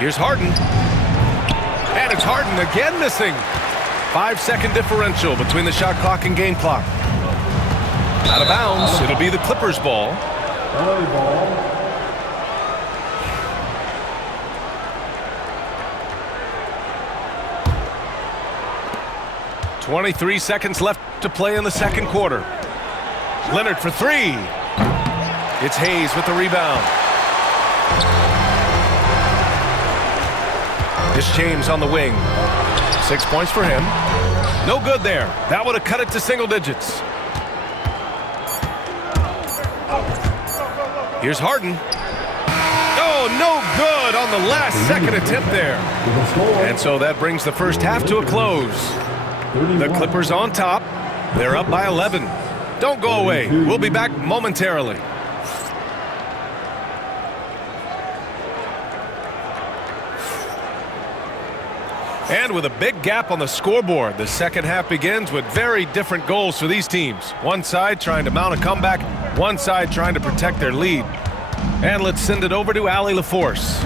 Here's Harden. And it's Harden again missing. 5-second differential between the shot clock and game clock. Out of bounds. It'll be the Clippers' ball. 23 seconds left to play in the second quarter. Leonard for three. It's Hayes with the rebound. It's James on the wing. 6 points for him. No good there. That would have cut it to single digits. Here's Harden. Oh, no good on the last second attempt there. And so that brings the first half to a close. The Clippers on top. They're up by 11. Don't go away. We'll be back momentarily. And with a big gap on the scoreboard, the second half begins with very different goals for these teams. One side trying to mount a comeback, one side trying to protect their lead. And let's send it over to Allie LaForce.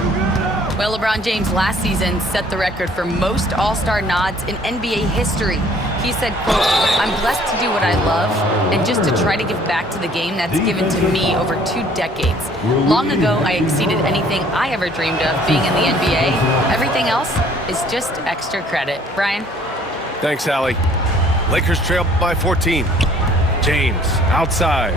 Well, LeBron James last season set the record for most All-Star nods in NBA history. He said, quote, "I'm blessed to do what I love and just to try to give back to the game that's given to me over 2 decades. Long ago, I exceeded anything I ever dreamed of being in the NBA. Everything else is just extra credit." Brian? Thanks, Allie. Lakers trail by 14. James outside.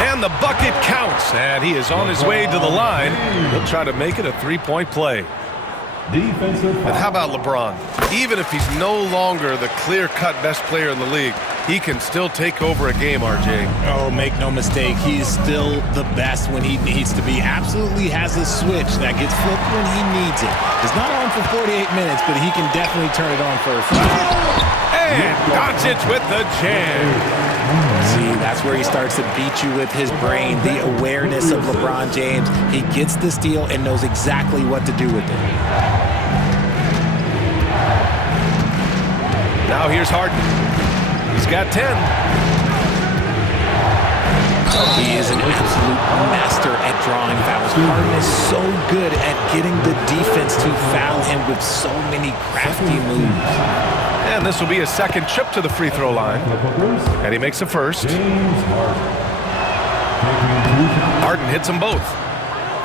And the bucket counts, and he is on his way to the line. He'll try to make it a three-point play. And how about LeBron? Even if he's no longer the clear-cut best player in the league, he can still take over a game, RJ. Oh, make no mistake, he's still the best when he needs to be. Absolutely has a switch that gets flipped when he needs it. It's not on for 48 minutes, but he can definitely turn it on for a few. And Doncic with the jam. See, that's where he starts to beat you with his brain, the awareness of LeBron James. He gets the steal and knows exactly what to do with it. Now here's Harden. He's got 10. He is an absolute master at drawing fouls. Harden is so good at getting the defense to foul him with so many crafty moves. And this will be his second trip to the free throw line. And he makes the first. Harden hits them both.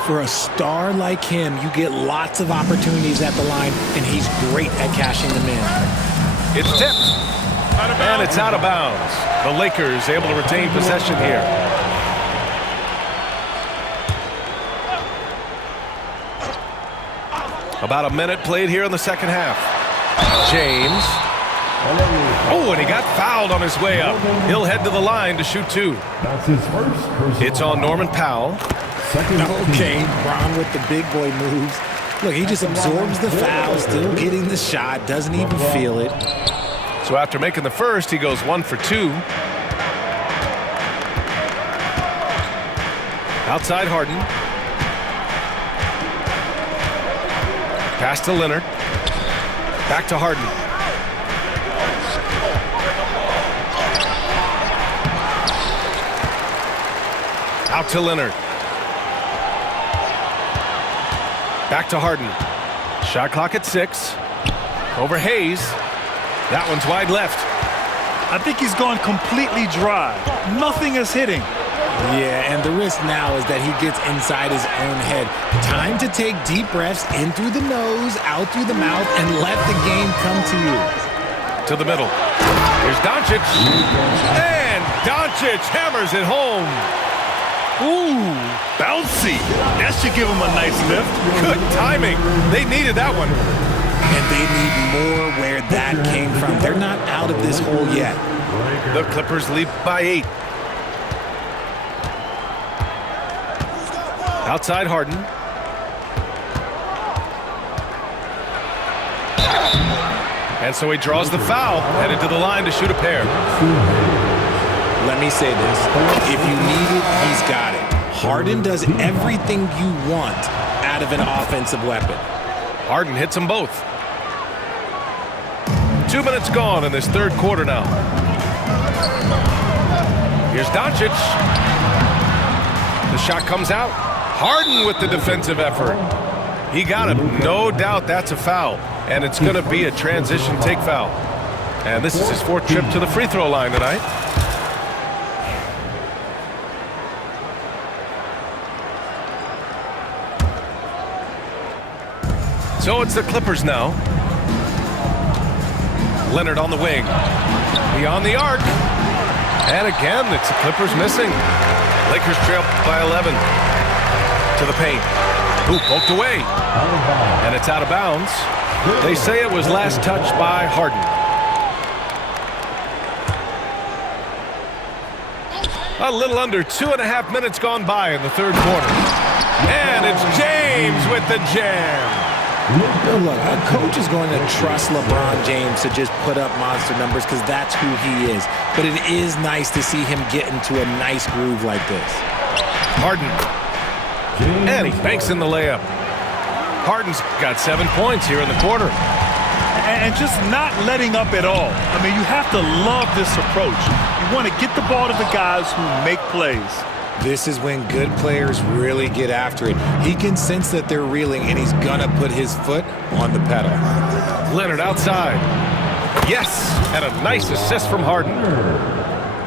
For a star like him, you get lots of opportunities at the line, and he's great at cashing them in. It's tipped. And it's out of bounds. The Lakers able to retain possession here. About a minute played here in the second half. James. Oh, and he got fouled on his way up. He'll head to the line to shoot 2. That's his first. It's on Norman Powell. Okay, Bron with the big boy moves. Look, he just absorbs the foul, still getting the shot, doesn't even feel it. So after making the first, he goes 1 for 2. Outside Harden. Pass to Leonard. Back to Harden. Out to Leonard. Back to Harden. Shot clock at 6. Over Hayes. That one's wide left. I think he's gone completely dry. Nothing is hitting. Yeah, and the risk now is that he gets inside his own head. Time to take deep breaths in through the nose, out through the mouth, and let the game come to you. To the middle. Here's Doncic. And Doncic hammers it home. Ooh, bouncy. That should give him a nice lift. Good timing. They needed that one. And they need more where that came from. They're not out of this hole yet. The Clippers lead by 8. Outside Harden. And so he draws the foul, headed to the line to shoot a pair. Let me say this. If you need it, he's got it. Harden does everything you want out of an offensive weapon. Harden hits them both. 2 minutes gone in this third quarter now. Here's Doncic. The shot comes out. Harden with the defensive effort. He got him. No doubt that's a foul. And it's going to be a transition take foul. And this is his 4th trip to the free throw line tonight. So it's the Clippers now. Leonard on the wing. Beyond the arc. And again, it's the Clippers missing. Lakers trail by 11. To the paint. Ooh, poked away. And it's out of bounds. They say it was last touched by Harden. A little under 2.5 minutes gone by in the 3rd quarter. And it's James with the jam. Look, a coach is going to trust LeBron James to just put up monster numbers because that's who he is. But it is nice to see him get into a nice groove like this. Harden. And he banks in the layup. Harden's got 7 points here in the quarter. And just not letting up at all. I mean, you have to love this approach. You want to get the ball to the guys who make plays. This is when good players really get after it. He can sense that they're reeling, and he's going to put his foot on the pedal. Leonard outside. Yes, and a nice assist from Harden.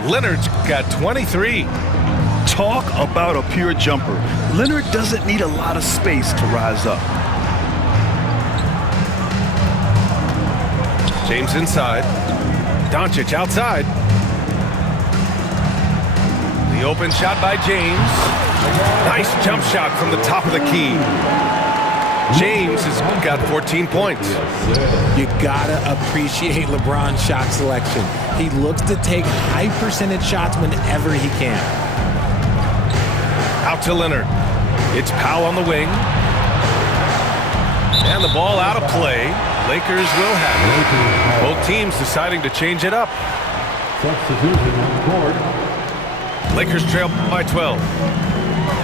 Leonard's got 23. Talk about a pure jumper. Leonard doesn't need a lot of space to rise up. James inside. Doncic outside. The open shot by James. Nice jump shot from the top of the key. James has got 14 points. You gotta appreciate LeBron's shot selection. He looks to take high percentage shots whenever he can. Out to Leonard. It's Powell on the wing. And the ball out of play. Lakers will have it. Both teams deciding to change it up. Substitution on the court. Lakers trail by 12.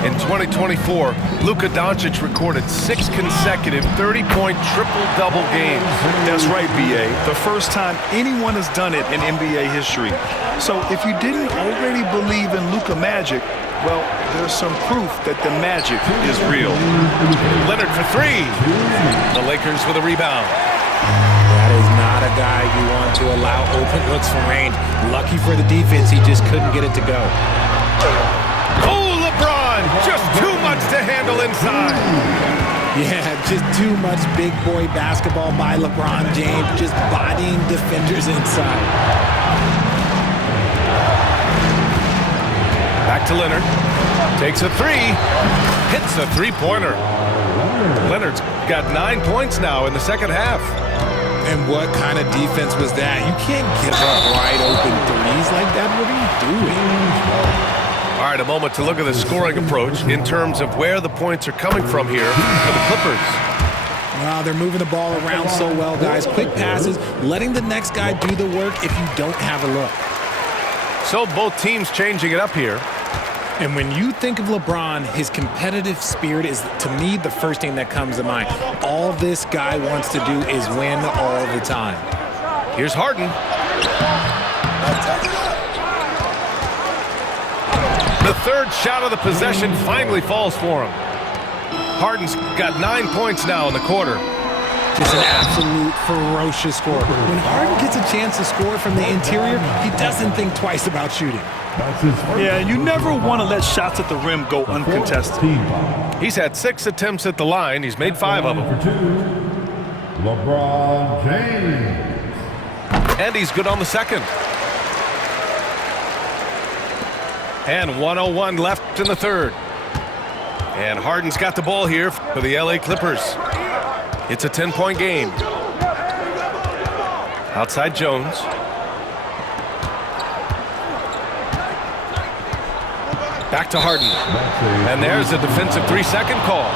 In 2024, Luka Doncic recorded 6 consecutive 30-point triple-double games. That's right, B.A. The first time anyone has done it in NBA history. So if you didn't already believe in Luka magic, well, there's some proof that the magic is real. Leonard for 3. The Lakers with a rebound. That is not a guy you want to allow open looks from range. Lucky for the defense, he just couldn't get it to go. Oh, LeBron! Just too much to handle inside. Yeah, just too much big boy basketball by LeBron James, just bodying defenders inside. Back to Leonard. Takes a 3. Hits a 3-pointer. Leonard's got 9 points now in the second half. And what kind of defense was that? You can't give up wide open threes like that. What are you doing? All right, a moment to look at the scoring approach in terms of where the points are coming from here for the Clippers. Wow, they're moving the ball around so well, guys. Quick passes, letting the next guy do the work if you don't have a look. So both teams changing it up here. And when you think of LeBron, his competitive spirit is, to me, the first thing that comes to mind. All this guy wants to do is win all the time. Here's Harden. The third shot of the possession finally falls for him. Harden's got 9 points now in the quarter. Just an absolute ferocious score. When Harden gets a chance to score from the interior, he doesn't think twice about shooting. Yeah, you never want to let shots at the rim go uncontested. He's had 6 attempts at the line. He's made 5 of them. LeBron James. And he's good on the second. And 1:01 left in the third. And Harden's got the ball here for the LA Clippers. It's a 10-point game. Outside Jones. Back to Harden. And there's a defensive 3-second call.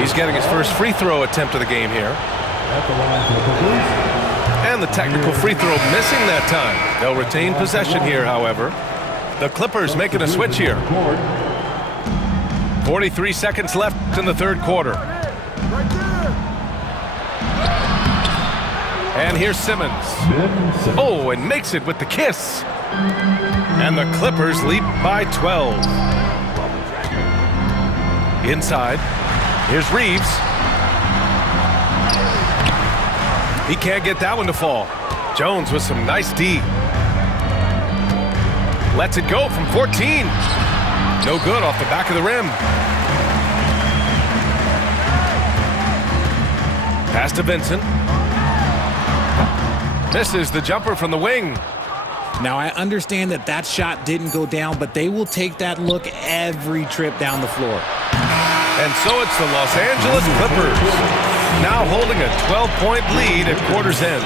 He's getting his first free throw attempt of the game here. And the technical free throw missing that time. They'll retain possession here, however. The Clippers making a switch here. 43 seconds left in the third quarter. And here's Simmons. Oh, and makes it with the kiss. And the Clippers lead by 12. Inside. Here's Reeves. He can't get that one to fall. Jones with some nice D. Lets it go from 14. No good off the back of the rim. Pass to Vincent. Misses the jumper from the wing. Now, I understand that that shot didn't go down, but they will take that look every trip down the floor. And so it's the Los Angeles Clippers, now holding a 12-point lead at quarter's end.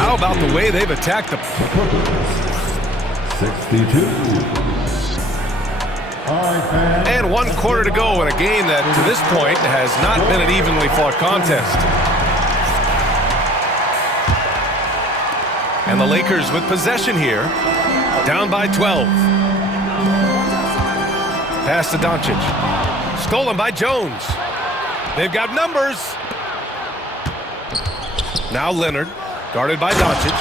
How about the way they've attacked the Clippers, 62. All right, fans. And 1 quarter to go in a game that, to this point, has not been an evenly fought contest. And the Lakers with possession here, down by 12. Pass to Doncic. Stolen by Jones. They've got numbers. Now Leonard, guarded by Doncic.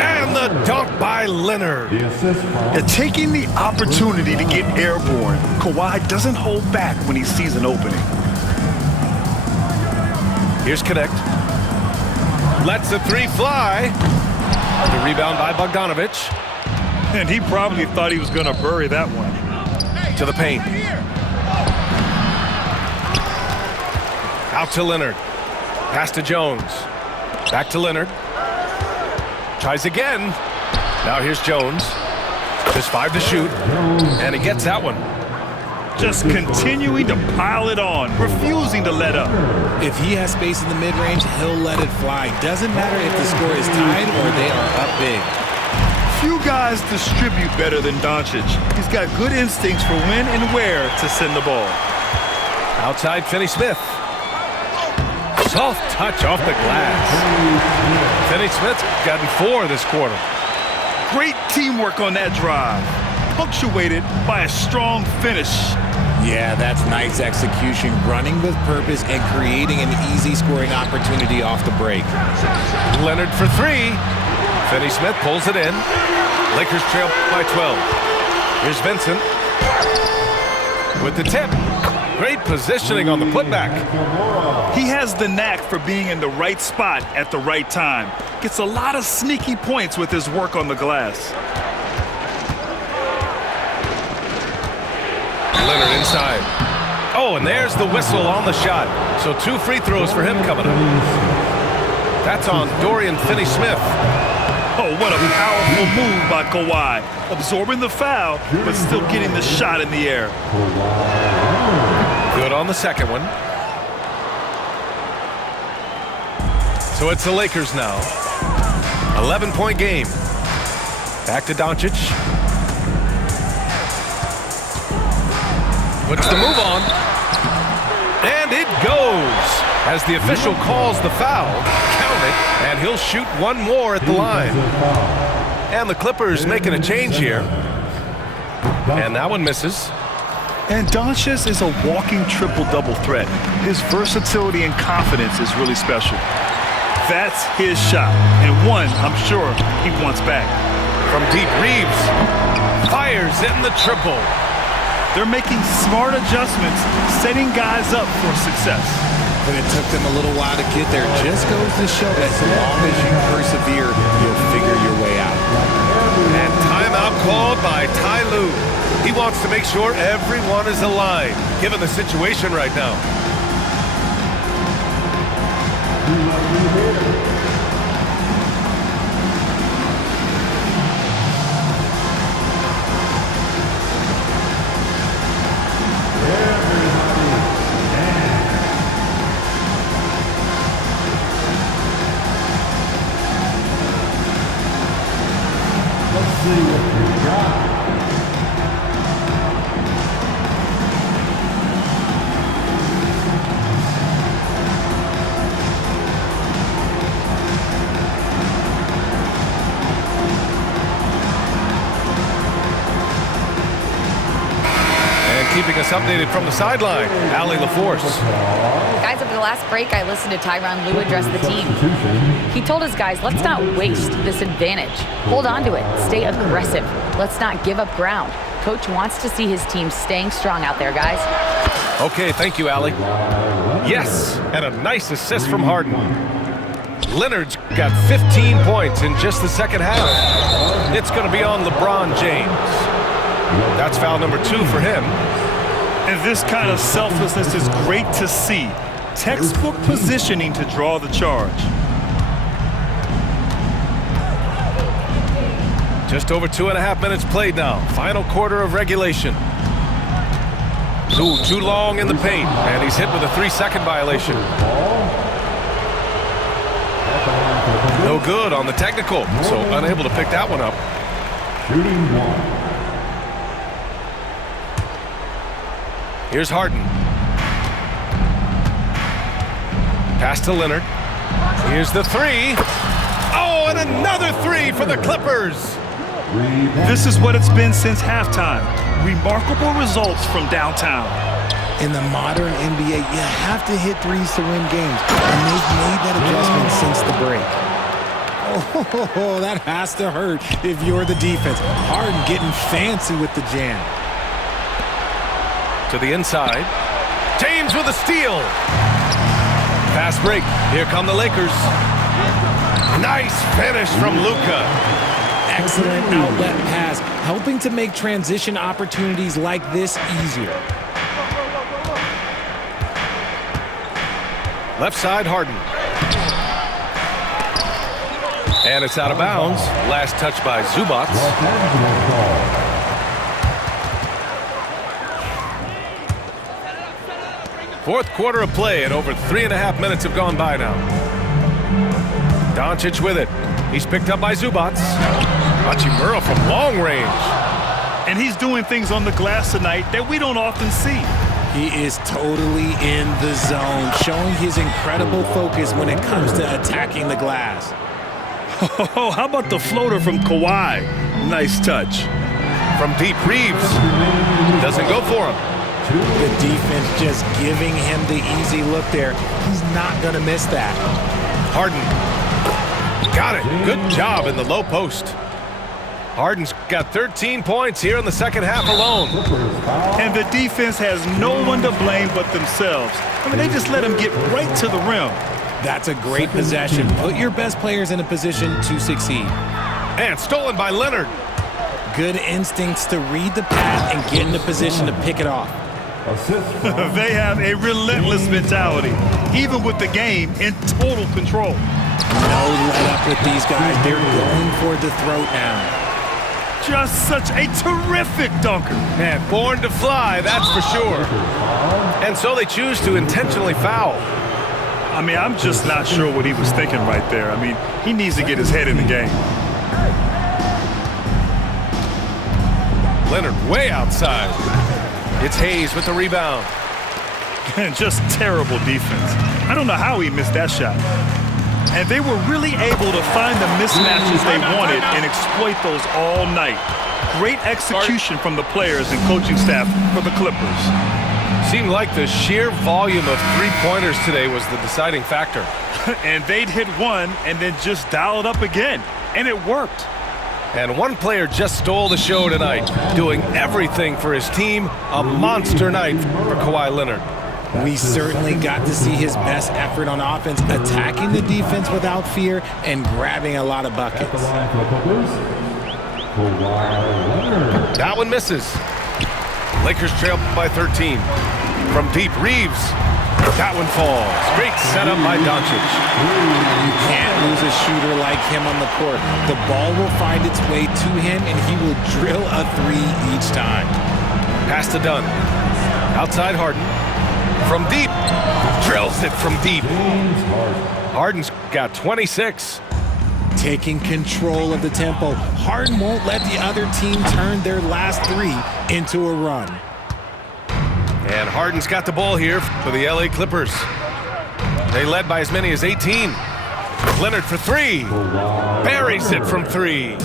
And the dunk by Leonard. And taking the opportunity to get airborne, Kawhi doesn't hold back when he sees an opening. Here's Connect. Lets the 3 fly. The rebound by Bogdanovich. And he probably thought he was going to bury that one. To the paint. Out to Leonard. Pass to Jones. Back to Leonard. Tries again. Now here's Jones. Just 5 to shoot. And he gets that one. Just continuing to pile it on, refusing to let up. If he has space in the mid-range, he'll let it fly. Doesn't matter if the score is tied or they are up big. Few guys distribute better than Doncic. He's got good instincts for when and where to send the ball. Outside Finney-Smith. Soft touch off the glass. Finney-Smith's gotten 4 this quarter. Great teamwork on that drive, punctuated by a strong finish. Yeah, that's nice execution, running with purpose and creating an easy scoring opportunity off the break. Leonard for 3. Finney-Smith pulls it in. Lakers trail by 12. Here's Vincent with the tip. Great positioning on the putback. He has the knack for being in the right spot at the right time. Gets a lot of sneaky points with his work on the glass. Leonard inside. Oh, and there's the whistle on the shot. So 2 free throws for him coming up. That's on Dorian Finney-Smith. Oh, what a powerful move by Kawhi. Absorbing the foul, but still getting the shot in the air. Good on the second one. So it's the Lakers now. 11-point game. Back to Doncic. Puts the move on. And it goes. As the official calls the foul, count it, and he'll shoot 1 more at the line. And the Clippers making a change here. And that one misses. And Doncic is a walking triple-double threat. His versatility and confidence is really special. That's his shot, and one I'm sure he wants back. From deep, Reeves fires in the triple. They're making smart adjustments, setting guys up for success. But it took them a little while to get there. Just goes to show that as long as you persevere, you'll figure your way out. And timeout called by Ty Lue. He wants to make sure everyone is aligned, given the situation right now. Let's see what we got. Keeping us updated from the sideline, Allie LaForce. Guys, over the last break, I listened to Tyronn Lue address the team. He told his guys, let's not waste this advantage. Hold on to it. Stay aggressive. Let's not give up ground. Coach wants to see his team staying strong out there, guys. Okay, thank you, Allie. Yes, and a nice assist from Harden. Leonard's got 15 points in just the second half. It's going to be on LeBron James. That's foul number 2 for him. And this kind of selflessness is great to see. Textbook positioning to draw the charge. Just over 2.5 minutes played now. Final quarter of regulation. Ooh, too long in the paint, and he's hit with a 3-second violation. No good on the technical, so unable to pick that one up. Shooting 1. Here's Harden. Pass to Leonard. Here's the 3. Oh, and another 3 for the Clippers. This is what it's been since halftime. Remarkable results from downtown. In the modern NBA, you have to hit threes to win games, and they've made that adjustment since the break. Oh, that has to hurt if you're the defense. Harden getting fancy with the jam. To the inside. James with a steal. Fast break. Here come the Lakers. Nice finish from Luka. Excellent outlet pass, helping to make transition opportunities like this easier. Left side, Harden. And it's out of bounds. Last touch by Zubac. Fourth quarter of play, and over 3.5 minutes have gone by now. Doncic with it. He's picked up by Zubac. Hachimura from long range. And he's doing things on the glass tonight that we don't often see. He is totally in the zone, showing his incredible focus when it comes to attacking the glass. Oh, how about the floater from Kawhi? Nice touch. From deep, Reeves. Doesn't go for him. The defense just giving him the easy look there. He's not going to miss that. Harden. Got it. Good job in the low post. Harden's got 13 points here in the second half alone. And the defense has no one to blame but themselves. I mean, they just let him get right to the rim. That's a great possession. Put your best players in a position to succeed. And stolen by Leonard. Good instincts to read the path and get in a position to pick it off. They have a relentless mentality, even with the game in total control. No let up with these guys. They're going for the throat now. Just such a terrific dunker. Man, born to fly, that's for sure. And so they choose to intentionally foul. I mean, I'm just not sure what he was thinking right there. I mean, he needs to get his head in the game. Leonard way outside. It's Hayes with the rebound. Just terrible defense. I don't know how he missed that shot. And they were really able to find the mismatches they wanted and exploit those all night. Great execution from the players and coaching staff for the Clippers. Seemed like the sheer volume of three-pointers today was the deciding factor. And they'd hit one and then just dial it up again. And it worked. And one player just stole the show tonight, doing everything for his team. A monster night for Kawhi Leonard. We certainly got to see his best effort on offense, attacking the defense without fear and grabbing a lot of buckets. That one misses. Lakers trail by 13. From deep, Reeves. That one falls. Great setup by Doncic. You can't lose a shooter like him on the court. The ball will find its way to him, and he will drill a three each time. Pass to Dunn. Outside Harden. From deep. Drills it from deep. Harden's got 26. Taking control of the tempo. Harden won't let the other team turn their last three into a run. And Harden's got the ball here for the LA Clippers. They led by as many as 18. Leonard for three. Buries it from three.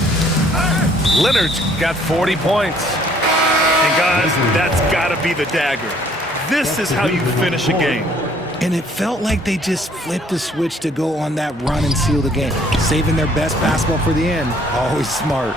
Leonard's got 40 points. And guys, that's got to be the dagger. This is how you finish a game. And it felt like they just flipped the switch to go on that run and seal the game, saving their best basketball for the end. Always smart.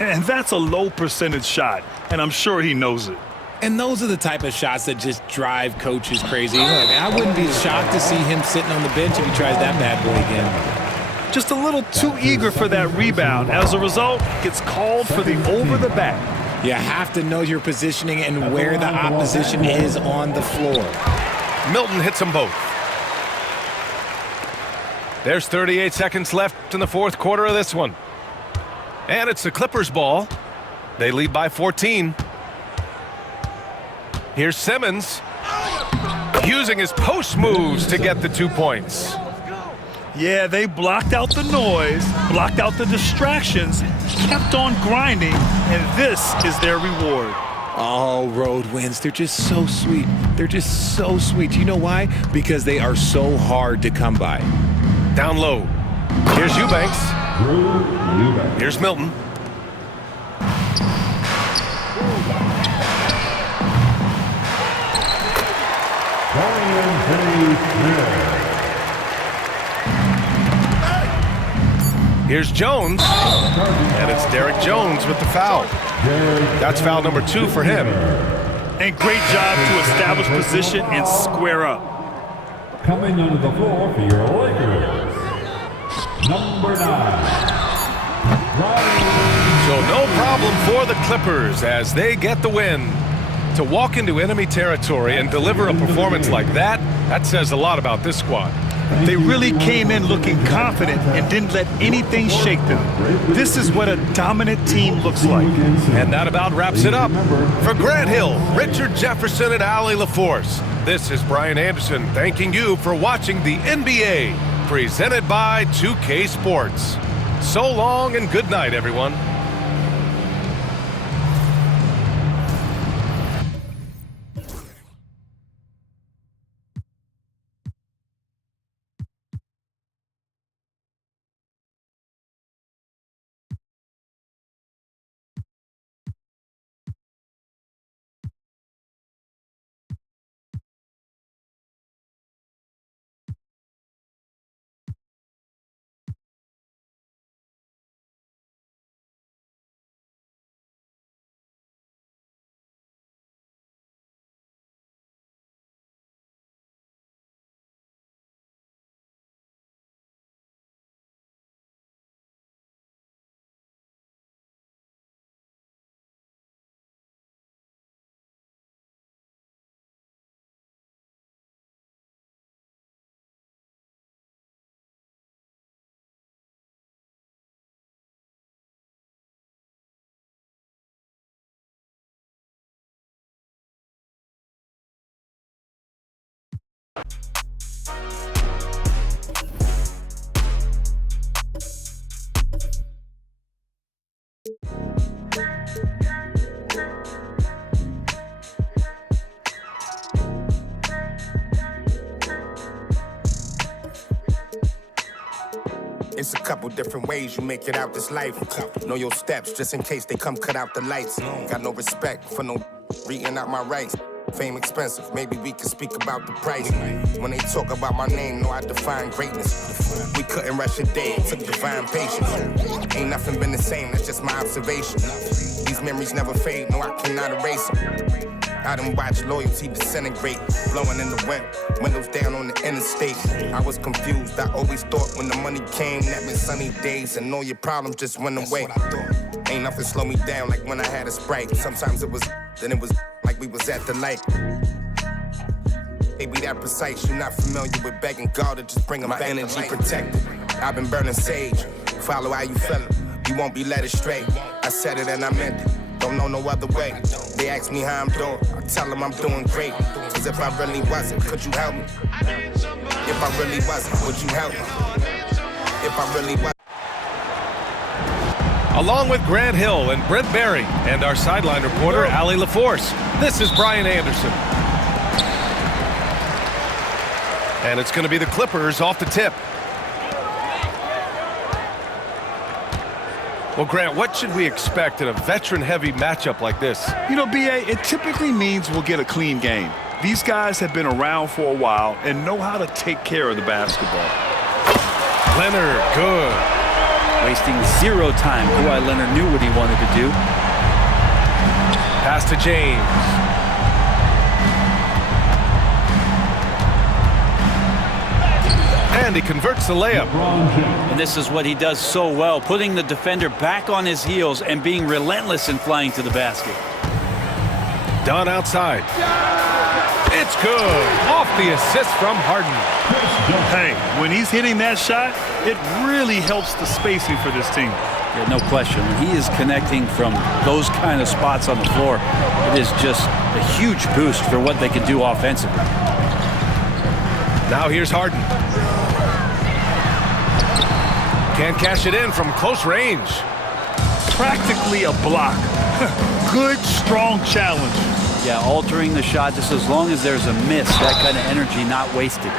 And that's a low percentage shot, and I'm sure he knows it. And those are the type of shots that just drive coaches crazy. Look, I wouldn't be shocked to see him sitting on the bench if he tries that bad boy again. Just a little too eager for that rebound. As a result, gets called for the over the back. You have to know your positioning and where the opposition is on the floor. Milton hits them both. There's 38 seconds left in the fourth quarter of this one. And it's the Clippers' ball. They lead by 14. Here's Simmons using his post moves to get the 2 points. Yeah, they blocked out the noise, blocked out the distractions, kept on grinding, and this is their reward. Oh, road wins. They're just so sweet. They're just so sweet. You know why? Because they are so hard to come by. Down low. Here's Eubanks. Here's Milton. Here's Jones, and it's Derek Jones with the foul. That's foul number 2 for him. And great job to establish position and square up. Coming onto the floor for your Lakers, number 9. So no problem for the Clippers as they get the win. To walk into enemy territory and deliver a performance like that, that says a lot about this squad. They really came in looking confident and didn't let anything shake them. This is what a dominant team looks like. And that about wraps it up. For Grant Hill, Richard Jefferson, and Allie LaForce, this is Brian Anderson thanking you for watching the NBA, presented by 2K Sports. So long and good night, everyone. It's a couple different ways you make it out this life. Know your steps just in case they come cut out the lights. Got no respect for no reading out my rights. Fame expensive, maybe we can speak about the price. When they talk about my name, know I define greatness. We couldn't rush a day, it took divine patience. Ain't nothing been the same, that's just my observation. These memories never fade, no I cannot erase them. I done watched loyalty disintegrate, blowing in the wind, windows down on the interstate. I was confused, I always thought when the money came, that meant sunny days, and all your problems just went away. Ain't nothing slow me down like when I had a Sprite. Sometimes it was, then it was like we was at the light. Maybe that precise, you're not familiar with begging God to just bring my energy protected. I've been burning sage, follow how you feelin', you won't be led astray. I said it and I meant it. Don't know no other way. They ask me how I'm doing, I tell them I'm doing great. Cause if I really wasn't, could you help me? If I really wasn't, would you help me? If I really wasn't. Along with Grant Hill and Brent Berry and our sideline reporter, Allie LaForce, this is Brian Anderson. And it's going to be the Clippers off the tip. Well, Grant, what should we expect in a veteran-heavy matchup like this? You know, B.A., it typically means we'll get a clean game. These guys have been around for a while and know how to take care of the basketball. Leonard, good. Wasting zero time. Kawhi Leonard knew what he wanted to do. Pass to James. he converts the layup. And this is what he does so well, putting the defender back on his heels and being relentless in flying to the basket. Done outside. It's good. Off the assist from Harden. Hey, when he's hitting that shot, it really helps the spacing for this team. Yeah, no question. When he is connecting from those kind of spots on the floor, it is just a huge boost for what they can do offensively. Now here's Harden. Can't cash it in from close range. Practically a block. Good, strong challenge. Yeah, altering the shot just as long as there's a miss. That kind of energy not wasted.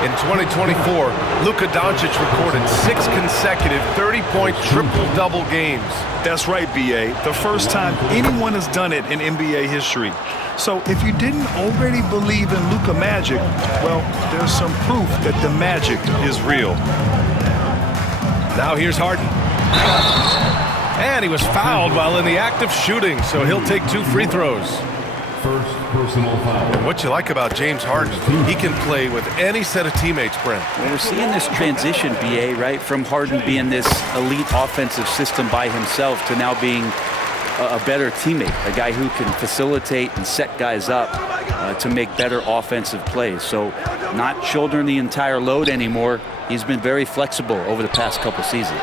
In 2024, Luka Doncic recorded 6 consecutive 30-point triple-double games. That's right, B.A. The first time anyone has done it in NBA history. So if you didn't already believe in Luka magic, well, there's some proof that the magic is real. Now here's Harden. And he was fouled while in the act of shooting, so he'll take 2 free throws. First personal foul. And what you like about James Harden, he can play with any set of teammates, Brent. Well, we're seeing this transition, BA, right, from Harden being this elite offensive system by himself to now being a better teammate, a guy who can facilitate and set guys up to make better offensive plays. So not shouldering the entire load anymore. He's been very flexible over the past couple seasons.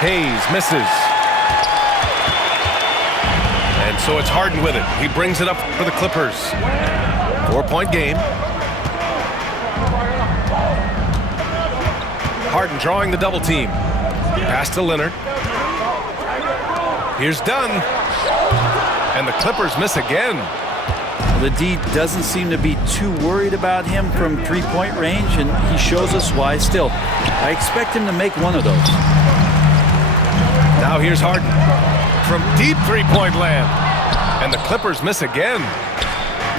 Hayes misses. And so it's Harden with it. He brings it up for the Clippers. 4-point game. Harden drawing the double team. Pass to Leonard. Here's Dunn. And the Clippers miss again. The D doesn't seem to be too worried about him from three-point range, and he shows us why. Still, I expect him to make one of those. Now here's Harden from deep three-point land. And the Clippers miss again.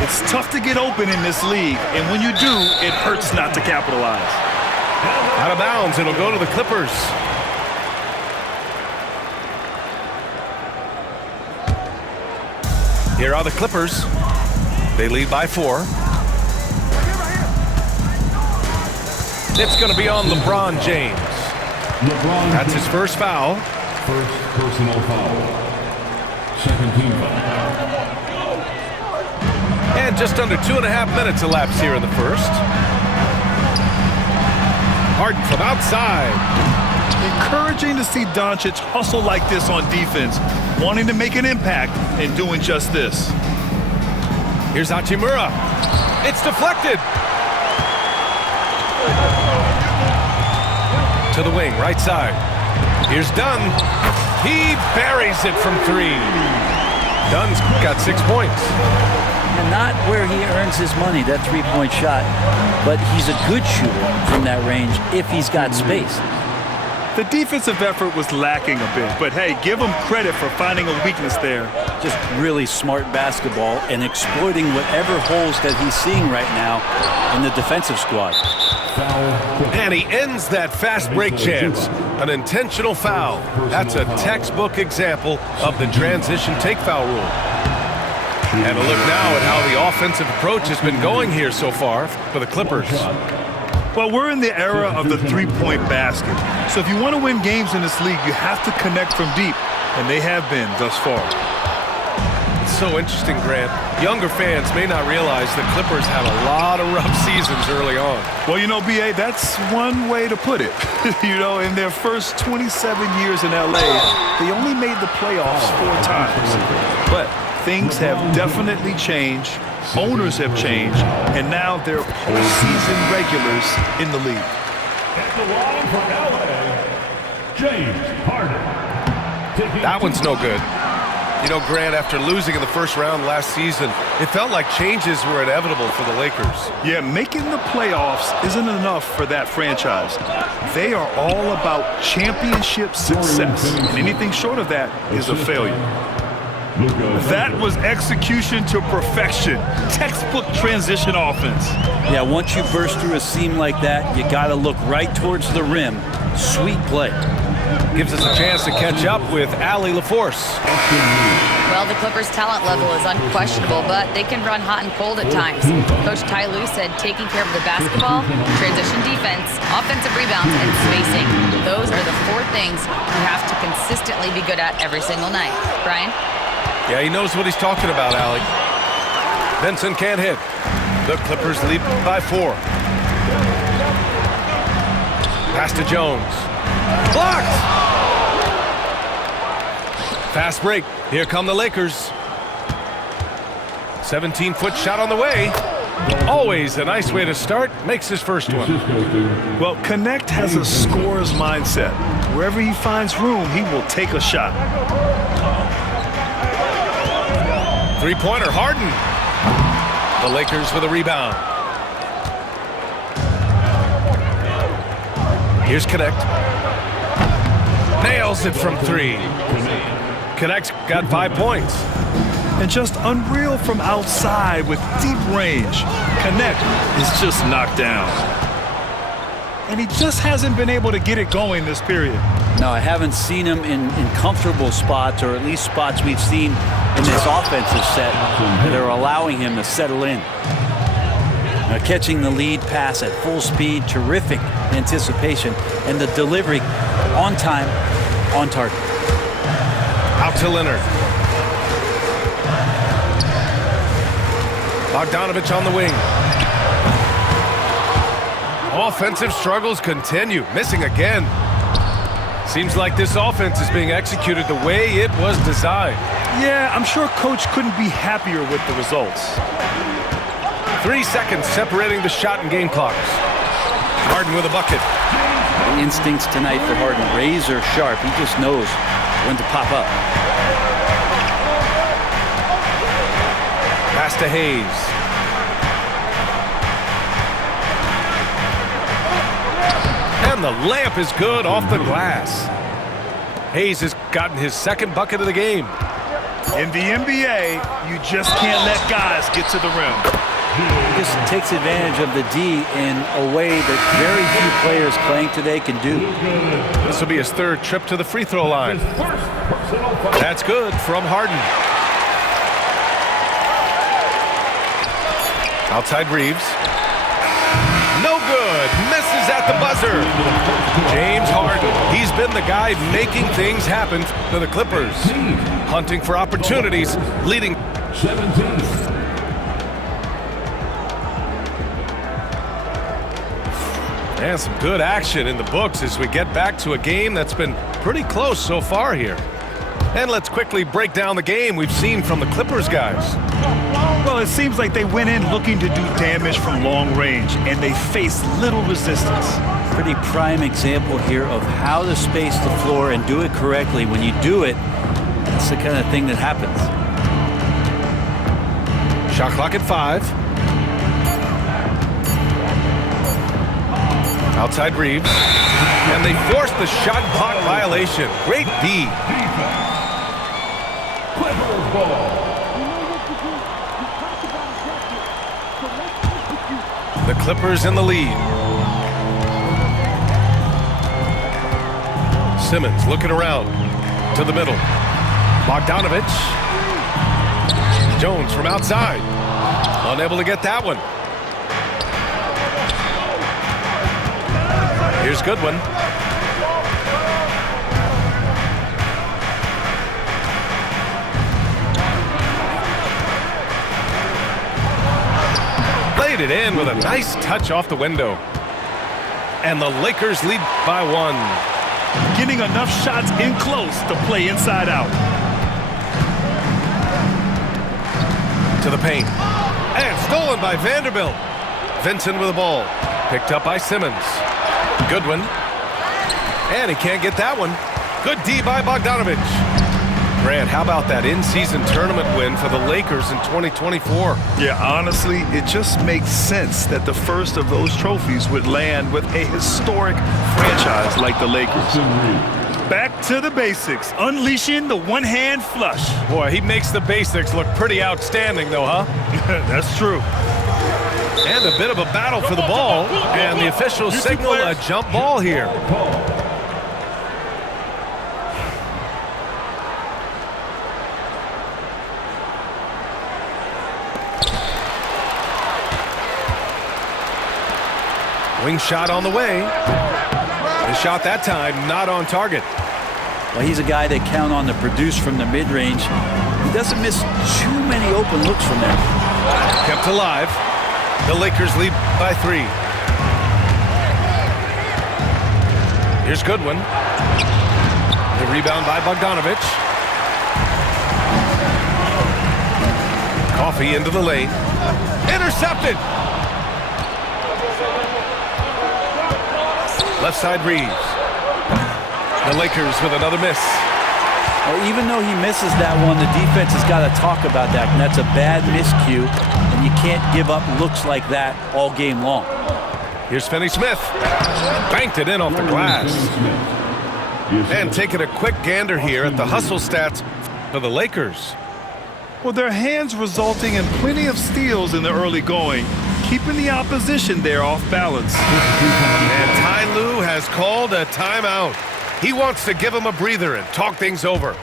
It's tough to get open in this league, and when you do, it hurts not to capitalize. Out of bounds, it'll go to the Clippers. Here are the Clippers. They lead by 4. It's going to be on LeBron James. That's his first foul. First personal foul. Second team foul. And just under 2.5 minutes elapsed here in the first. Harden from outside. Encouraging to see Doncic hustle like this on defense, wanting to make an impact and doing just this. Here's Hachimura. It's deflected. To the wing, right side. Here's Dunn. He buries it from 3. Dunn's got 6 points. And not where he earns his money, that three-point shot, but he's a good shooter from that range if he's got space. The defensive effort was lacking a bit, but hey, give him credit for finding a weakness there. Just really smart basketball and exploiting whatever holes that he's seeing right now in the defensive squad. And he ends that fast break chance. An intentional foul. That's a textbook example of the transition take foul rule. And a look now at how the offensive approach has been going here so far for the Clippers. Well, we're in the era of the three-point basket. So if you want to win games in this league, you have to connect from deep, and they have been thus far. It's so interesting, Grant. Younger fans may not realize the Clippers had a lot of rough seasons early on. Well, you know, B.A., that's one way to put it. You know, in their first 27 years in L.A., they only made the playoffs 4 times. But things have definitely changed. Owners have changed, and now they're postseason regulars in the league. At the line for LA, James Harden. That one's no good. You know, Grant, after losing in the first round last season, it felt like changes were inevitable for the Lakers. Yeah, making the playoffs isn't enough for that franchise. They are all about championship success, and anything short of that is a failure. That was execution to perfection. Textbook transition offense. Yeah, once you burst through a seam like that, you got to look right towards the rim. Sweet play. Gives us a chance to catch up with Allie LaForce. Well, the Clippers' talent level is unquestionable, but they can run hot and cold at times. Coach Ty Lue said taking care of the basketball, transition defense, offensive rebounds, and spacing. Those are the 4 things you have to consistently be good at every single night. Brian? Yeah, he knows what he's talking about, Allie. Vincent can't hit. The Clippers lead by 4. Pass to Jones. Blocked! Fast break. Here come the Lakers. 17-foot shot on the way. Always a nice way to start. Makes his first one. Well, Connect has a scorer's mindset. Wherever he finds room, he will take a shot. Three-pointer, Harden. The Lakers with a rebound. Here's Connect. Nails it from 3. Connect's got 5 points. And just unreal from outside with deep range. Connect is just knocked down. And he just hasn't been able to get it going this period. No, I haven't seen him in comfortable spots, or at least spots we've seen in this offensive set that are allowing him to settle in. Now, catching the lead pass at full speed, terrific anticipation, and the delivery on time, on target. Out to Leonard. Bogdanovich on the wing. Offensive struggles continue. Missing again. Seems like this offense is being executed the way it was designed. Yeah, I'm sure Coach couldn't be happier with the results. 3 seconds separating the shot and game clocks. Harden with a bucket. The instincts tonight for Harden, razor sharp. He just knows when to pop up. Pass to Hayes. And the layup is good off the glass. Hayes has gotten his 2nd bucket of the game. In the NBA, you just can't let guys get to the rim. He just takes advantage of the D in a way that very few players playing today can do. This will be his 3rd trip to the free throw line. That's good from Harden. Outside Reeves. No good. Misses at the buzzer. James Harden. He's been the guy making things happen for the Clippers. Hunting for opportunities, leading. 17. And some good action in the books as we get back to a game that's been pretty close so far here. And let's quickly break down the game we've seen from the Clippers guys. Well, it seems like they went in looking to do damage from long range, and they faced little resistance. Pretty prime example here of how to space the floor and do it correctly. When you do it, that's the kind of thing that happens. Shot clock at 5. Outside Reeves. And they forced the shot clock violation. Great D. Clippers ball. The Clippers in the lead. Simmons looking around to the middle. Bogdanovich. Jones from outside. Unable to get that one. Here's Goodwin. Laid it in with a nice touch off the window. And the Lakers lead by 1. Getting enough shots in close to play inside out. To the paint. And stolen by Vanderbilt. Vincent with the ball. Picked up by Simmons. Goodwin. And he can't get that one. Good D by Bogdanovich. Grant, how about that in-season tournament win for the Lakers in 2024? Yeah, honestly, it just makes sense that the first of those trophies would land with a historic franchise like the Lakers. Back to the basics, unleashing the one-hand flush. Boy, he makes the basics look pretty outstanding, though, huh? That's true. And a bit of a battle for the ball, and the officials signal a jump ball here. Wing shot on the way. The shot that time not on target. Well, he's a guy they count on to produce from the mid-range. He doesn't miss too many open looks from there. Kept alive. The Lakers lead by 3. Here's Goodwin. The rebound by Bogdanovich. Coffee into the lane. Intercepted. Left side Reeves. The Lakers with another miss. Well, even though he misses that one, the defense has got to talk about that, and that's a bad miscue, and you can't give up looks like that all game long. Here's Finney-Smith. Banked it in off the glass. And taking a quick gander here at the hustle stats for the Lakers. Well, their hands resulting in plenty of steals in the early going, keeping the opposition there off balance. And Ty Lue has called a timeout. He wants to give him a breather and talk things over.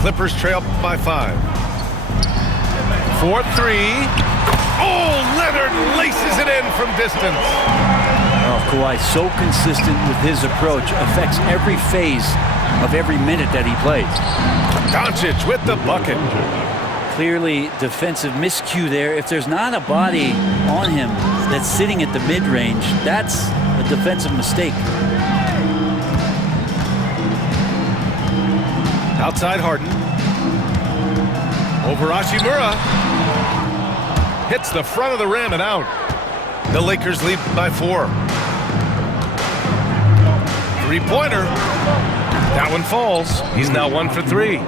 Clippers trail by 5. 4-3. Oh, Leonard laces it in from distance. Oh, Kawhi so consistent with his approach, affects every phase of every minute that he plays. Doncic with the bucket. Clearly defensive miscue there. If there's not a body on him that's sitting at the mid-range, that's a defensive mistake. Outside Harden. Over Hachimura. Hits the front of the rim and out. The Lakers lead by 4. Three-pointer. That one falls. He's now 1 for 3.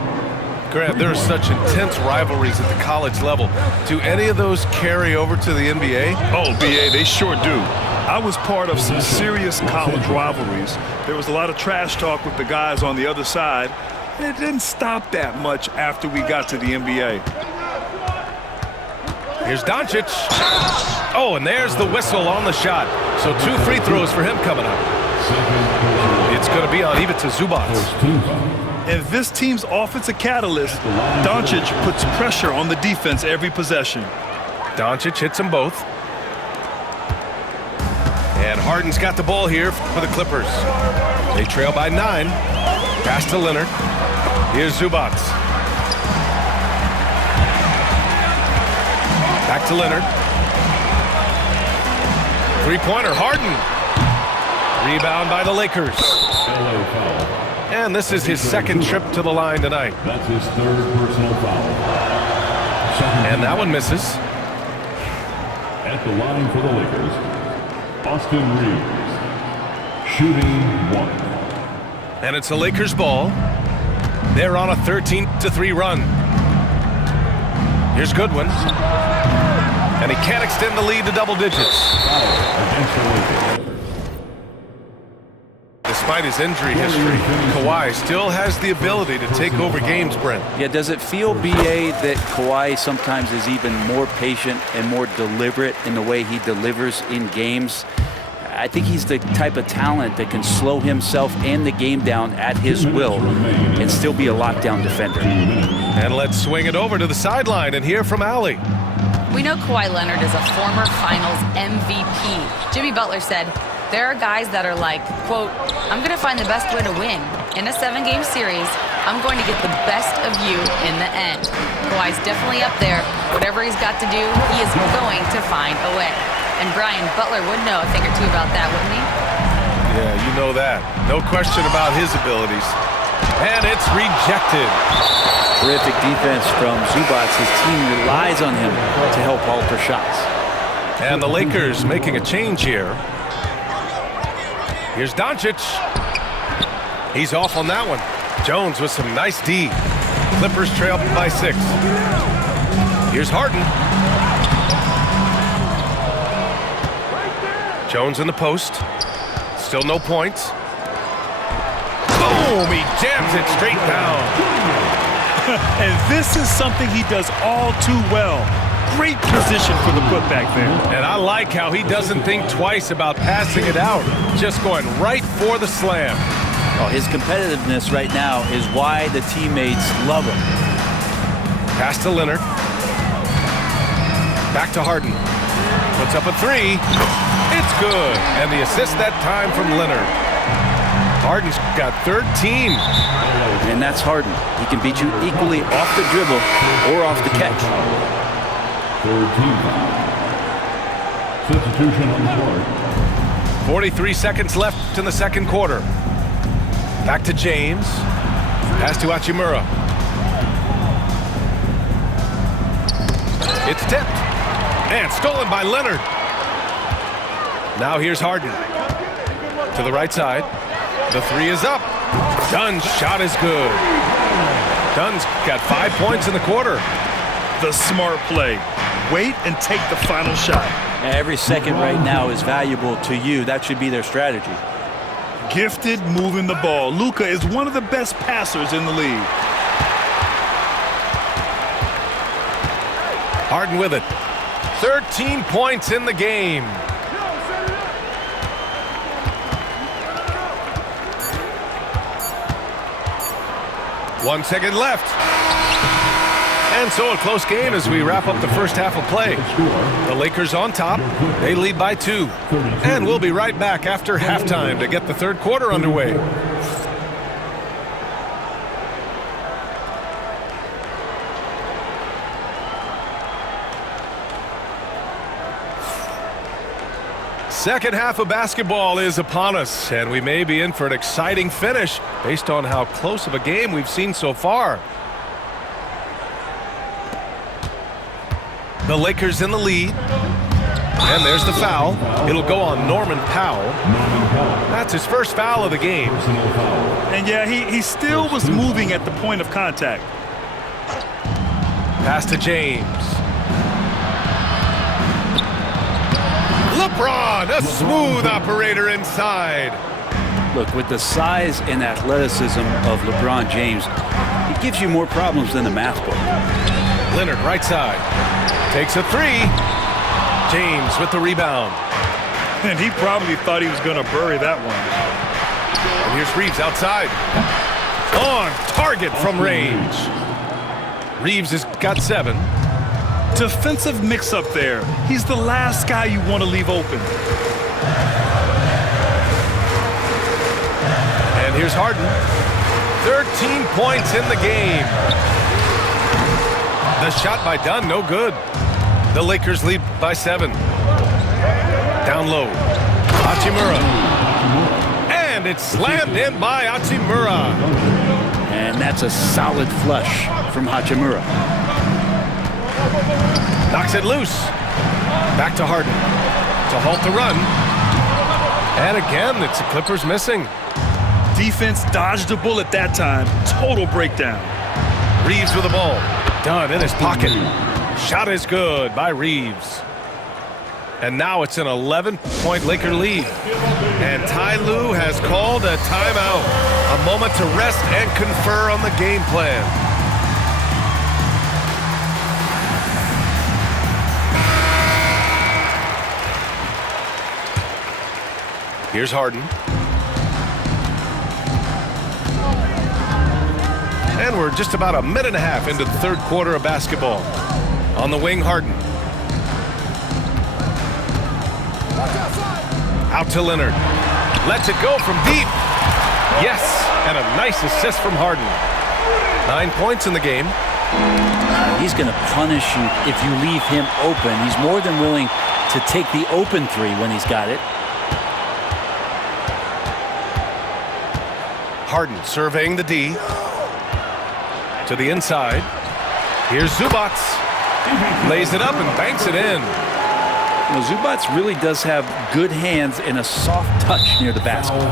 Grant, there are such intense rivalries at the college level. Do any of those carry over to the NBA? Oh, BA, they sure do. I was part of some serious college rivalries. There was a lot of trash talk with the guys on the other side, and it didn't stop that much after we got to the NBA. Here's Doncic. Oh, and there's the whistle on the shot. So 2 free throws for him coming up. It's going to be on Ivica Zubac. And this team's offensive catalyst, Doncic puts pressure on the defense every possession. Doncic hits them both. And Harden's got the ball here for the Clippers. They trail by 9. Pass to Leonard. Here's Zubac. Back to Leonard. Three-pointer, Harden. Rebound by the Lakers. And this is his second trip to the line tonight. That's his 3rd personal foul. And that one misses. At the line for the Lakers, Austin Reeves, shooting 1. And it's the Lakers ball. They're on a 13-3 run. Here's Goodwin. And he can't extend the lead to double digits. Despite his injury history, Kawhi still has the ability to take over games, Brent. Yeah, does it feel, BA, that Kawhi sometimes is even more patient and more deliberate in the way he delivers in games? I think he's the type of talent that can slow himself and the game down at his will and still be a lockdown defender. And let's swing it over to the sideline and hear from Allie. We know Kawhi Leonard is a former Finals MVP. Jimmy Butler said, there are guys that are like, quote, I'm going to find the best way to win. In a 7-game series, I'm going to get the best of you in the end. Kawhi's definitely up there. Whatever he's got to do, he is going to find a way. And Brian, Butler would know a thing or two about that, wouldn't he? Yeah, you know that. No question about his abilities. And it's rejected. Terrific defense from Zubac. His team relies on him to help alter shots. And the Lakers making a change here. Here's Doncic. He's off on that one. Jones with some nice D. Clippers trail by 6. Here's Harden. Jones in the post. Still no points. Boom! He jams it straight down. And this is something he does all too well. Great position for the putback there. And I like how he doesn't think twice about passing it out. Just going right for the slam. Well, his competitiveness right now is why the teammates love him. Pass to Leonard. Back to Harden. Puts up a 3. It's good. And the assist that time from Leonard. Harden's got 13. And that's Harden. He can beat you equally off the dribble or off the catch. 13. Substitution on the court. 43 seconds left in the second quarter. Back to James. Pass to Hachimura. It's tipped. And stolen by Leonard. Now here's Harden. To the right side. The three is up. Dunn's shot is good. Dunn's got 5 points in the quarter. The smart play. Wait and take the final shot. Every second right now is valuable to you. That should be their strategy. Gifted moving the ball. Luka is one of the best passers in the league. Harden with it. 13 points in the game. One second left. And so a close game as we wrap up the first half of play. The Lakers on top. They lead by 2. And we'll be right back after halftime to get the third quarter underway. Second half of basketball is upon us, and we may be in for an exciting finish based on how close of a game we've seen so far. The Lakers in the lead. And there's the foul. It'll go on Norman Powell. That's his first foul of the game. And yeah, he still was moving at the point of contact. Pass to James. LeBron, a smooth operator inside. Look, with the size and athleticism of LeBron James, it gives you more problems than the math book. Leonard, right side. Takes a three. James with the rebound. And he probably thought he was going to bury that one. And here's Reeves outside. On target from range. Reeves has got 7. Defensive mix-up there. He's the last guy you want to leave open. And here's Harden. 13 points in the game. The shot by Dunn, no good. The Lakers lead by 7. Down low. Hachimura. And it's slammed in by Hachimura. And that's a solid flush from Hachimura. Knocks it loose. Back to Harden. To halt the run. And again, it's the Clippers missing. Defense dodged a bullet that time. Total breakdown. Reeves with the ball. Dunn in his pocket. Shot is good by Reeves. And now it's an 11-point Laker lead. And Ty Lue has called a timeout. A moment to rest and confer on the game plan. Here's Harden. And we're just about a minute and a half into the third quarter of basketball. On the wing, Harden. Out to Leonard. Lets it go from deep. Yes, and a nice assist from Harden. 9 points in the game. He's going to punish you if you leave him open. He's more than willing to take the open three when he's got it. Harden surveying the D. To the inside. Here's Zubac. Lays it up and banks it in. Well, Zubac really does have good hands and a soft touch near the basket.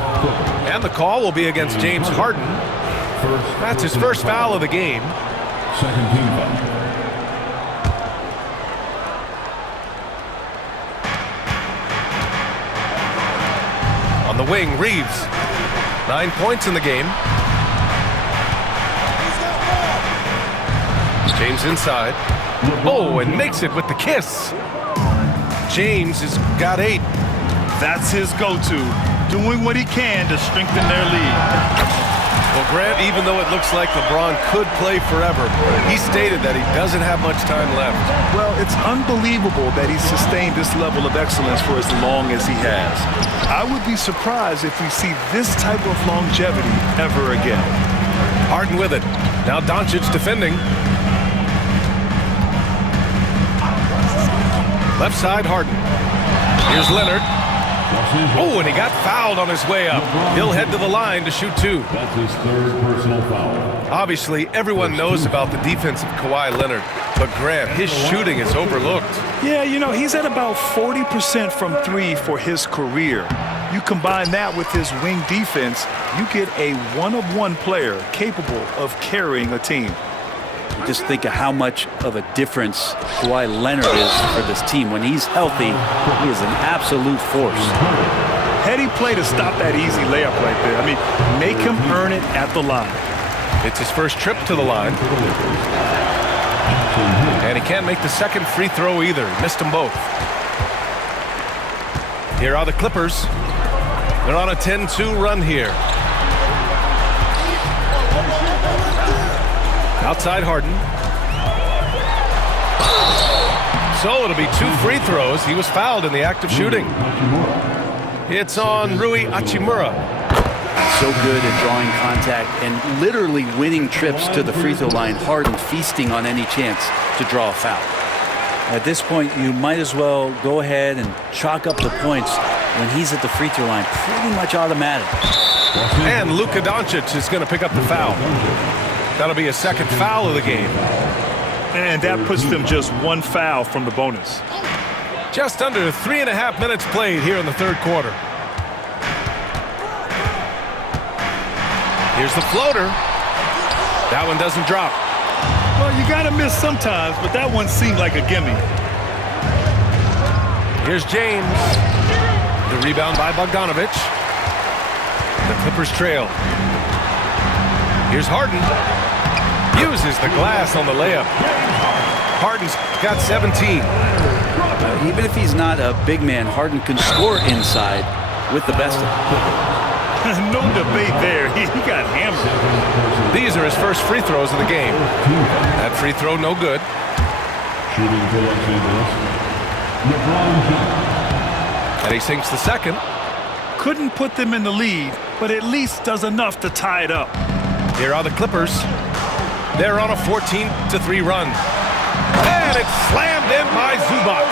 And the call will be against James Harden. That's his first foul of the game. Second team foul. On the wing, Reeves. 9 points in the game. James inside. Oh, and makes it with the kiss. James has got 8. That's his go-to, doing what he can to strengthen their lead. Well, Grant, even though it looks like LeBron could play forever, he stated that he doesn't have much time left. Well, it's unbelievable that he's sustained this level of excellence for as long as he has. I would be surprised if we see this type of longevity ever again. Harden with it. Now Doncic defending. Left side, Harden. Here's Leonard. Oh, and he got fouled on his way up. He'll head to the line to shoot 2. That's his 3rd personal foul. Obviously, everyone knows about the defense of Kawhi Leonard, but Grant, his shooting is overlooked. Yeah, you know, he's at about 40% from 3 for his career. You combine that with his wing defense, you get a one-of-one player capable of carrying a team. Just think of how much of a difference Kawhi Leonard is for this team. When he's healthy, he is an absolute force. Heady play to stop that easy layup right there. I mean, make him earn it at the line. It's his first trip to the line. And he can't make the second free throw either. Missed them both. Here are the Clippers. They're on a 10-2 run here. Outside Harden. So it'll be 2 free throws. He was fouled in the act of shooting. It's on Rui Hachimura. So good at drawing contact and literally winning trips to the free throw line. Harden feasting on any chance to draw a foul. At this point, you might as well go ahead and chalk up the points when he's at the free throw line. Pretty much automatic. And Luka Doncic is going to pick up the foul. That'll be a second foul of the game. And that puts them just 1 foul from the bonus. Just under 3.5 minutes played here in the 3rd quarter. Here's the floater. That one doesn't drop. Well, you got to miss sometimes, but that one seemed like a gimme. Here's James. The rebound by Bogdanovich. The Clippers trail. Here's Harden. Uses the glass on the layup. Harden's got 17. Even if he's not a big man, Harden can score inside with the best of them. No debate there. He got hammered. These are his first free throws of the game. That free throw, no good. Shooting for Los Angeles, LeBron James. And he sinks the second. Couldn't put them in the lead, but at least does enough to tie it up. Here are the Clippers. They're on a 14-3 run. And it's slammed in by Zubac.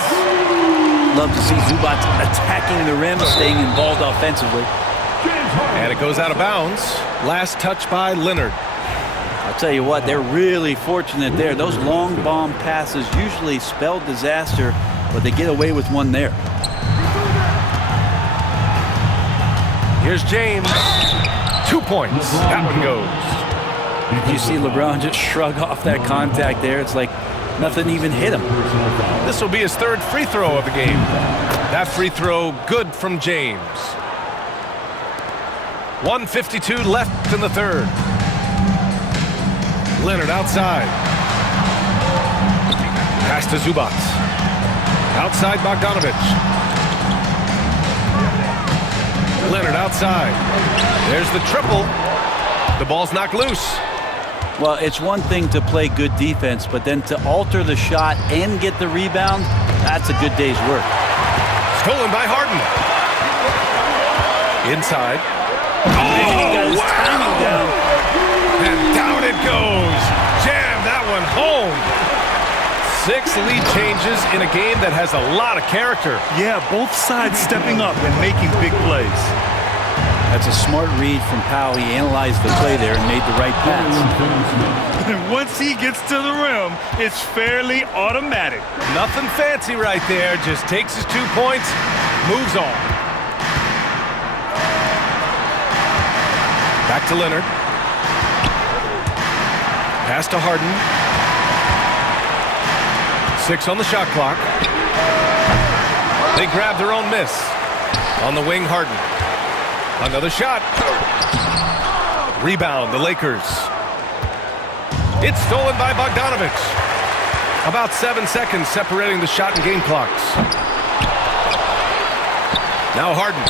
Love to see Zubac attacking the rim, staying involved offensively. And it goes out of bounds. Last touch by Leonard. I'll tell you what, they're really fortunate there. Those long bomb passes usually spell disaster, but they get away with one there. Here's James. 2 points. That one goes. You see LeBron just shrug off that contact there. It's like nothing even hit him. This will be his 3rd free throw of the game. That free throw good from James. 1:52 left in the 3rd. Leonard outside. Pass to Zubac. Outside Bogdanovich. Leonard outside. There's the triple. The ball's knocked loose. Well, it's one thing to play good defense, but then to alter the shot and get the rebound, that's a good day's work. Stolen by Harden. Inside. Oh, wow! And down it goes. Jam that one home. 6 lead changes in a game that has a lot of character. Yeah, both sides stepping up and making big plays. That's a smart read from Powell. He analyzed the play there and made the right pass. Once he gets to the rim, it's fairly automatic. Nothing fancy right there. Just takes his 2 points, moves on. Back to Leonard. Pass to Harden. 6 on the shot clock. They grab their own miss. On the wing, Harden. Another shot. Rebound, the Lakers. It's stolen by Bogdanovich. About 7 seconds separating the shot and game clocks. Now Harden.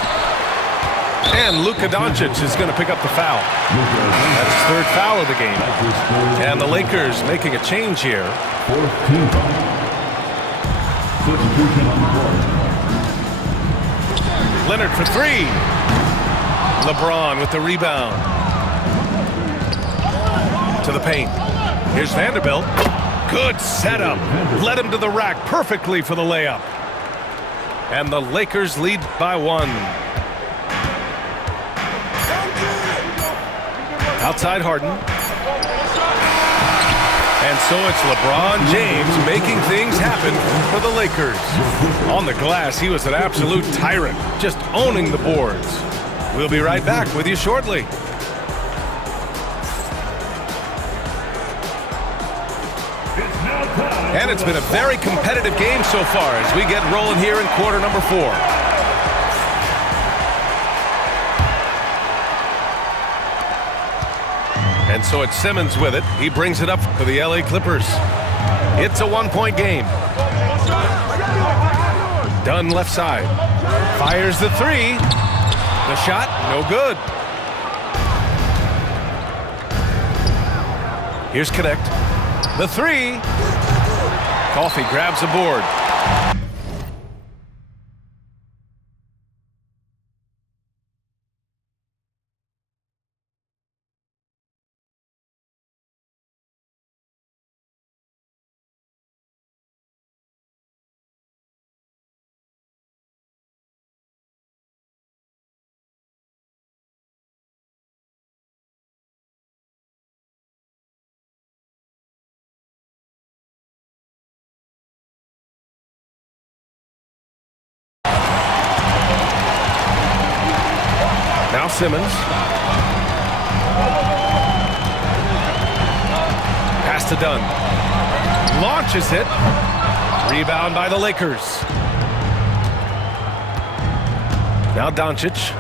And Luka Doncic is going to pick up the foul. That's his third foul of the game. And the Lakers making a change here. Fourth team foul. Substitution on the court. Leonard for three. LeBron with the rebound. To the paint. Here's Vanderbilt. Good setup. Led him to the rack perfectly for the layup. And the Lakers lead by one. Outside Harden. And so it's LeBron James making things happen for the Lakers. On the glass, he was an absolute tyrant, just owning the boards. We'll be right back with you shortly. And it's been a very competitive game so far as we get rolling here in quarter number 4. And so it's Simmons with it. He brings it up for the LA Clippers. It's a one-point game. Dunn left side. Fires the three. The shot, no good. Here's Connect. The three. Coffey grabs a board. Now Simmons. Pass to Dunn. Launches it. Rebound by the Lakers. Now Doncic.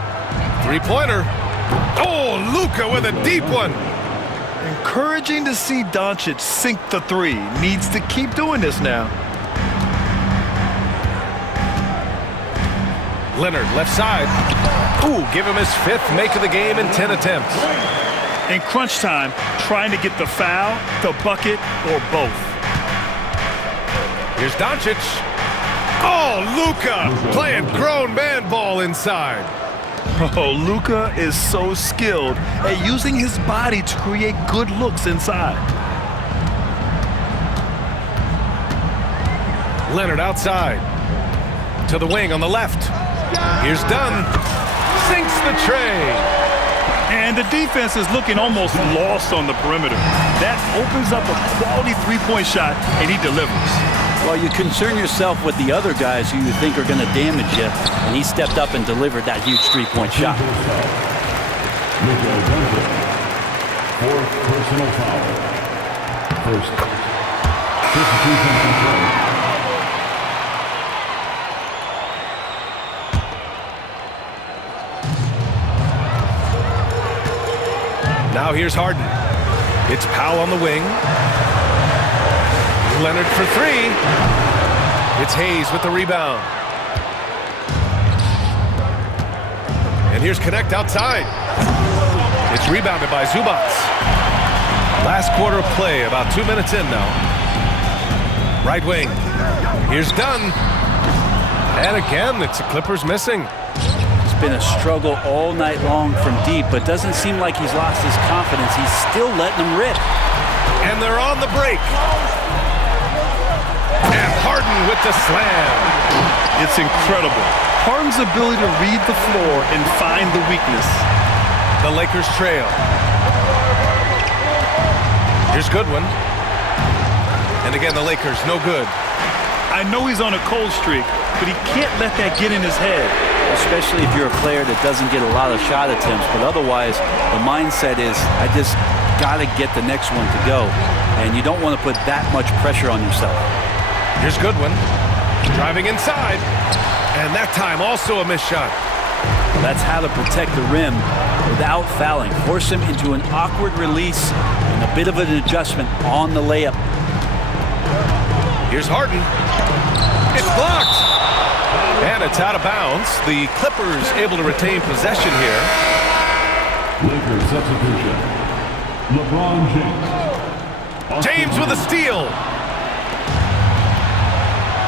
Three-pointer. Oh, Luka with a deep one. Encouraging to see Doncic sink the three. Needs to keep doing this now. Leonard, left side. Ooh, give him his 5th make of the game in 10 attempts. In crunch time, trying to get the foul, the bucket, or both. Here's Doncic. Oh, Luka playing grown man ball inside. Oh, Luka is so skilled at using his body to create good looks inside. Leonard outside. To the wing on the left. Here's Dunn. Sinks the tray. And the defense is looking almost lost on the perimeter. That opens up a quality three-point shot, and he delivers. Well, you concern yourself with the other guys who you think are going to damage you, and he stepped up and delivered that huge three-point shot. Fourth personal foul. First. Substitution on the court. Now here's Harden. It's Powell on the wing. Leonard for three. It's Hayes with the rebound. And here's Connect outside. It's rebounded by Zubats. Last quarter of play, about 2 minutes in now. Right wing. Here's Dunn. And again, it's the Clippers missing. Been a struggle all night long from deep, but doesn't seem like he's lost his confidence. He's still letting them rip. And they're on the break. And Harden with the slam. It's incredible. Harden's ability to read the floor and find the weakness. The Lakers trail. Here's Goodwin. And again, the Lakers, no good. I know he's on a cold streak, but he can't let that get in his head. Especially if you're a player that doesn't get a lot of shot attempts, but otherwise the mindset is I just got to get the next one to go, and you don't want to put that much pressure on yourself. Here's Goodwin driving inside, and that time also a missed shot. That's how to protect the rim without fouling. Force him into an awkward release and a bit of an adjustment on the layup. Here's Harden. It's blocked. And it's out of bounds. The Clippers able to retain possession here. Lakers substitution. LeBron James. James with a steal.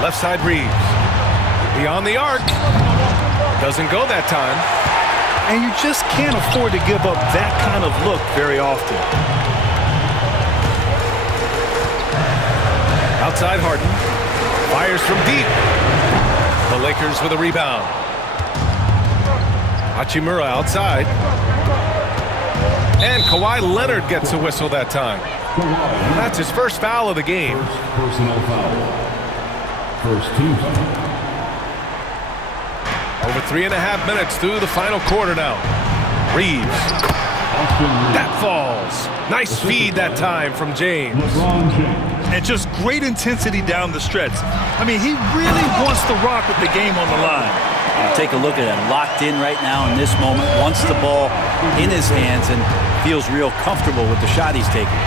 Left side Reeves. Beyond the arc. Doesn't go that time. And you just can't afford to give up that kind of look very often. Outside Harden. Fires from deep. The Lakers with a rebound. Hachimura outside. And Kawhi Leonard gets a whistle that time. That's his first foul of the game. First personal foul. First team foul. Over 3.5 minutes through the final quarter now. Reeves. That falls. Nice feed that time from James. LeBron James. And just great intensity down the stretch. I mean, he really wants to rock with the game on the line. Take a look at it. Locked in right now in this moment. Wants the ball in his hands and feels real comfortable with the shot he's taking.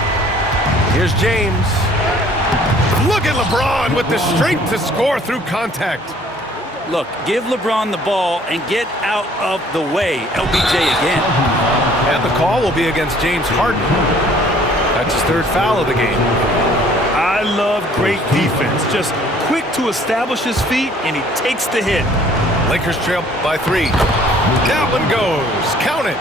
Here's James. Look at LeBron with the strength to score through contact. Look, give LeBron the ball and get out of the way. LBJ again. And the call will be against James Harden. That's his third foul of the game. I love great defense. Just quick to establish his feet, and he takes the hit. Lakers trail by 3. That one goes. Count it.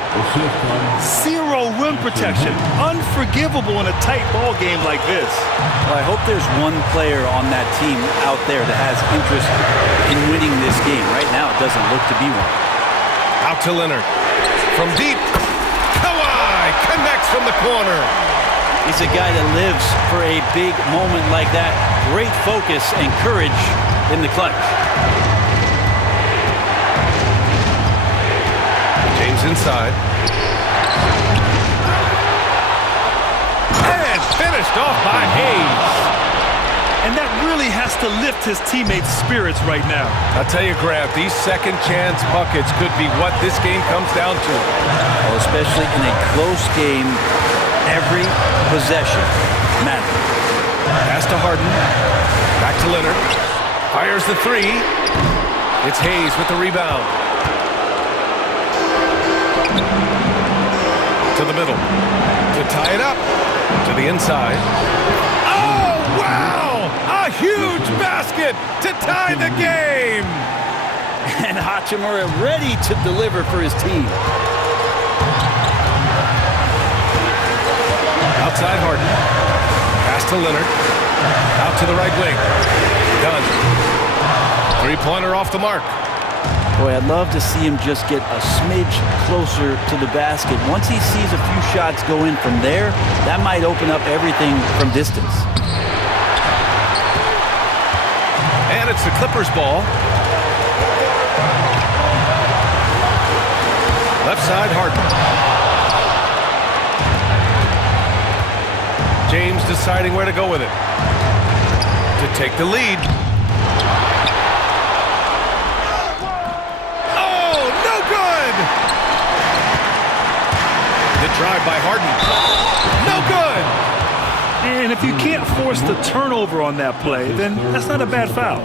Zero rim protection. Unforgivable in a tight ball game like this. Well, I hope there's one player on that team out there that has interest in winning this game. Right now, it doesn't look to be one. Out to Leonard. From deep. Kawhi connects from the corner. He's a guy that lives for a big moment like that. Great focus and courage in the clutch. James inside. And finished off by Hayes. And that really has to lift his teammates' spirits right now. I'll tell you, Grab, these second chance buckets could be what this game comes down to. Well, especially in a close game, every possession matters. Pass to Harden. Back to Leonard. Fires the 3. It's Hayes with the rebound. To the middle. To tie it up. To the inside. Oh, wow! A huge basket to tie the game! And Hachimura ready to deliver for his team. Outside Harden. Pass to Leonard. Out to the right wing. Done. Three-pointer off the mark. Boy, I'd love to see him just get a smidge closer to the basket. Once he sees a few shots go in from there, that might open up everything from distance. And it's the Clippers ball. Left side, Harden. James deciding where to go with it. To take the lead. Oh, no good! The drive by Harden. No good! And if you can't force the turnover on that play, then that's not a bad foul.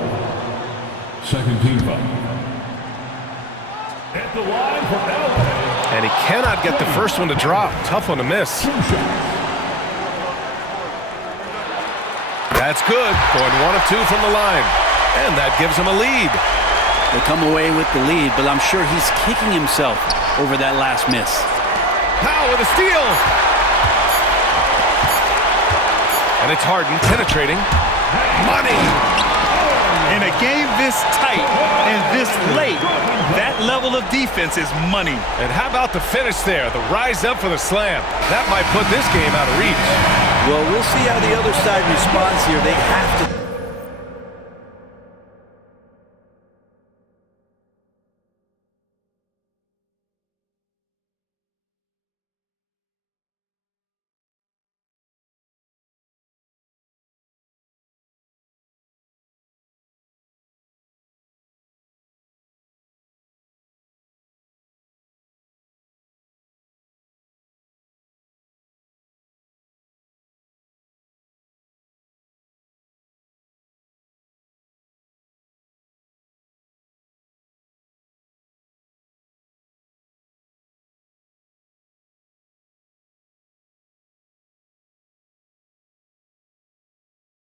Second team foul. At the line for LA. And he cannot get the first one to drop. Tough one to miss. That's good. Going 1 of 2 from the line. And that gives him a lead. They come away with the lead, but I'm sure he's kicking himself over that last miss. Powell with a steal. And it's Harden penetrating. Money. In a game this tight and this late, that level of defense is money. And how about the finish there? The rise up for the slam. That might put this game out of reach. Well, we'll see how the other side responds here. They have to